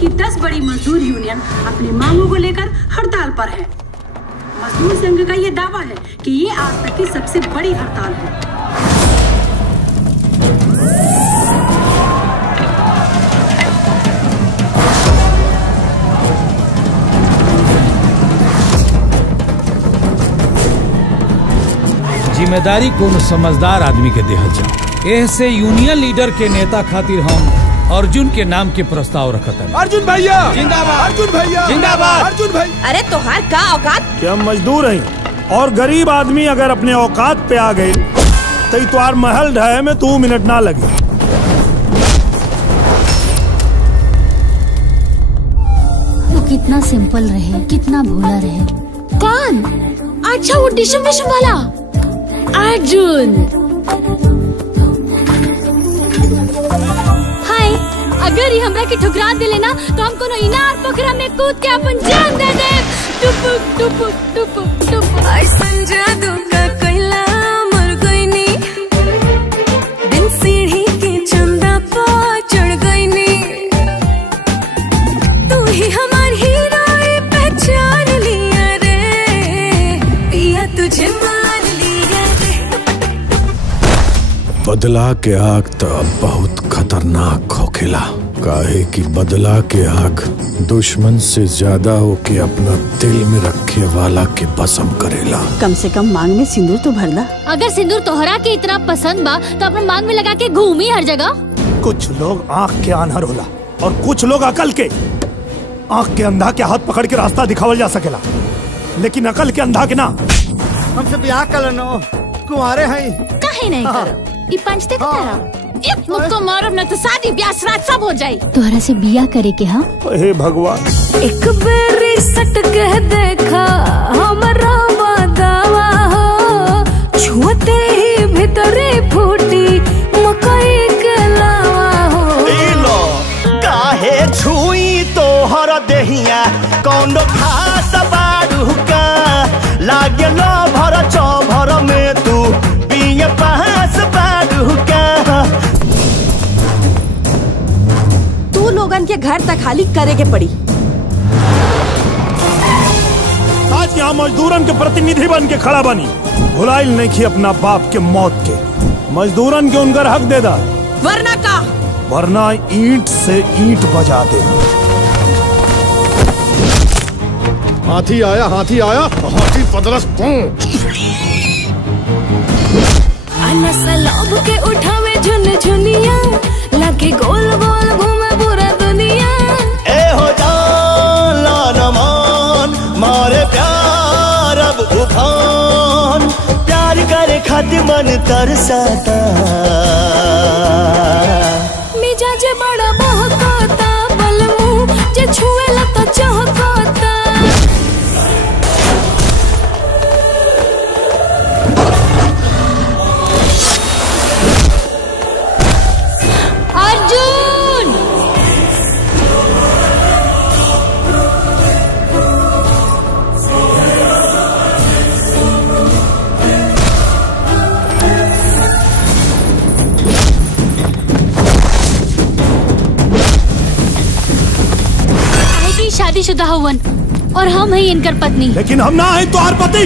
की 10 बड़ी मजदूर यूनियन अपनी मांगों को लेकर हड़ताल पर है। मजदूर संघ का ये दावा है कि ये आज तक की सबसे बड़ी हड़ताल है। जिम्मेदारी कोनो समझदार आदमी के देहल जाए। ऐसे यूनियन लीडर के नेता खातिर हम अर्जुन के नाम के प्रस्ताव रखत है। अर्जुन भैया जिंदाबाद, अर्जुन भैया जिंदाबाद, अर्जुन भाई। अरे तोहार का औकात? क्या हम मजदूर हैं और गरीब आदमी अगर अपने औकात पे आ गए तो तुम्हार महल ढहे में 2 मिनट ना लगे। वो कितना सिंपल रहे, कितना भोला रहे। कौन? अच्छा वो डिशम विशम वाला अर्जुन। हाय, अगर ये हमरा के ठुकरा दिले ना तो हम कोनो इनार पोखरा में कूद के अपन जान दे दे। टुपुक टुपुक टुपुक टुपुक ऐसन जादू का कहला मर गईनी, दिन सीढ़ी के चंदा पर चढ़ गईनी। तू ही हमारी हीरो पहचान लिया रे पिया, तुझे मान लिया रे। बदला के आग तो बहुत खतरनाक होखेला, काहे कि बदला के आग दुश्मन से ज्यादा होके अपना दिल में रखे वाला के भस्म करेला। कम से कम मांग में सिंदूर तो भर दा। अगर सिंदूर तोहरा के इतना पसंद बा तो अपना मांग में लगा के घूमी हर जगह। कुछ लोग आँख के आन्हर होला और कुछ लोग अकल के। आँख के अंधा के हाथ पकड़ के रास्ता दिखावल जा सकेला, लेकिन अकल के अंधा के ना। हमसे ब्याह कर लो, कुंवारे हैं। काहे नहीं करो? ई पंचते के तरह एक मुक्को मारब न तो शादी ब्याह श्राद्ध सब हो जाई। तोहरा से बिया करे के हाँ? हे भगवान, एक बेरी सट के देखा हमारा दावा हो, छुअते ही भीतरे फूटी मकई के लावा हो। काहे छुई तोहर देहिया कौनो खास बारू का, लागे लो भर चौभर में तू बिये पास बारू का। तू लोगन के घर तक खाली करे के पड़ी। आज यहाँ मजदूरन के प्रतिनिधि बन के खड़ा बनी। भुलाइल नहीं की अपना बाप के मौत के। मजदूरन के उनका हक दे दा, वरना का? वरना ईंट से ईंट बजा दे। हाथी आया, हाथी आया, हाथी पदरस सलाब के उठावे झुन झुनिया, लगे गोल गोल घूमे पूरा दुनिया। ए हो जान लाना मान, मारे प्यार अब उफान, प्यार करे खातिर मन तरसता। मिजाज बड़ा बहकता, बलमू जे छुएला तो चहकता। अर्जुन! शादीशुदा हवन और हम हैं इनकर पत्नी। लेकिन हम ना है तुम्हार पति।